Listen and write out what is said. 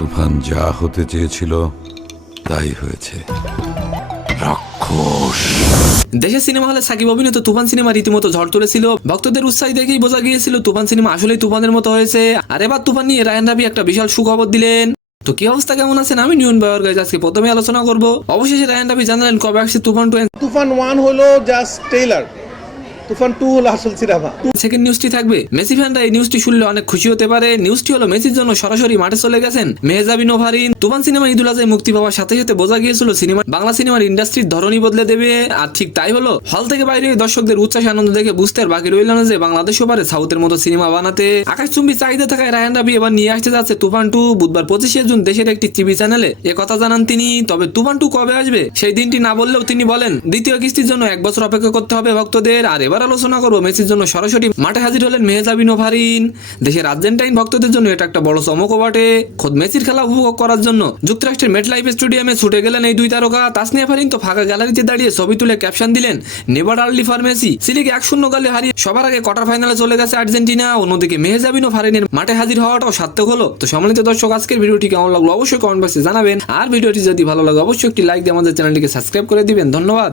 তুফান যা হতে চেয়েছিল তাই হয়েছে। রাক্ষস। দেশের সিনেমা হলে সাকিব অভিনীত তুফান সিনেমা রীতিমতো ঝড় তুলেছিল। ভক্তদের উৎসাহ দেখেই বোঝা গিয়েছিল তুফান সিনেমা আসলেই তুফানের মতো হয়েছে। আর এবার তুফান নিয়ে রায়হান রাবি একটা বিশাল সুখবর দিলেন। তো কি অবস্থা, কেমন আছেন? আমি নিউন বায়ার গাইজ। আজকে প্রথমে আলোচনা করব অবশেষে রায়হান রাবি জানালেন কবে আসছে তুফান 2। তুফান 1 হলো জাস্ট ট্রেলার, তুফান 2 হলো আসল সিনেমা। সেকেন্ড নিউজটি থাকবে। মেসি ফ্যানরা এই নিউজটি শুনলে অনেক খুশি হতে পারে। নিউজটি হলো মেসির জন্য সরাসরি মাঠে চলে গেছেন মেহজাবিন ওভারিন। তুফান সিনেমা ঈদুল আজহায় মুক্তি পাওয়ার সাথে সাথে বোঝা গিয়েছিল সিনেমা বাংলা সিনেমার ইন্ডাস্ট্রির ধরনই বদলে দেবে। আর ঠিক তাই হলো। হল থেকে বাইরে দর্শকদের উচ্ছ্বাস আনন্দ দেখে বুঝতে আর বাকি রইল না যে বাংলাদেশও পারে সাউথের মতো সিনেমা বানাতে। আকাশচুম্বী চাহিদা থাকায় রায়হান রাবি এবার নিয়ে আসতে যাচ্ছে তুফান 2। বুধবার 25শে জুন দেশের একটি টিভি চ্যানেলে এ কথা জানান তিনি। তবে তুফান 2 কবে আসবে সেই দিনটি না বললেও তিনি বলেন দ্বিতীয় কিস্তির জন্য 1 বছর অপেক্ষা করতে হবে ভক্তদের। আর এবার আলোচনা করবো মেসির জন্য সরাসরি মাঠে হাজির হলেন মেহজাবিন ওভারিন। দেশের আর্জেন্টাইন ভক্তদের জন্য এটা একটা বড় চমকও বটে। খোদ মেসির খেলা উপভোগ করার জন্য যুক্তরাষ্ট্রের মেটলাইফ স্টেডিয়ামে ছুটে গেলেন এই দুই তারকা। তাসনিয়া ফারিন তো ফাঁকা গ্যালারিতে দাঁড়িয়ে ছবি তুলে ক্যাপশন দিলেন নেভার আর্লি ফর মেসি। সিলিকে 1-0 গোলে হারিয়ে সবার আগে কোয়ার্টার ফাইনালে চলে গেছে আর্জেন্টিনা। অন্যদিকে মেহজাবিন ও ফারিনের মাঠে হাজির হওয়াটাও সার্থক হলো। তো সম্মানিত দর্শক, আজকের ভিডিওটি কেমন লাগলো অবশ্যই কমেন্ট বক্সে জানাবেন। আর ভিডিওটি যদি ভালো লাগে অবশ্যই একটি লাইক দিয়ে আমাদের চ্যানেলটিকে সাবস্ক্রাইব করে দিবেন। ধন্যবাদ।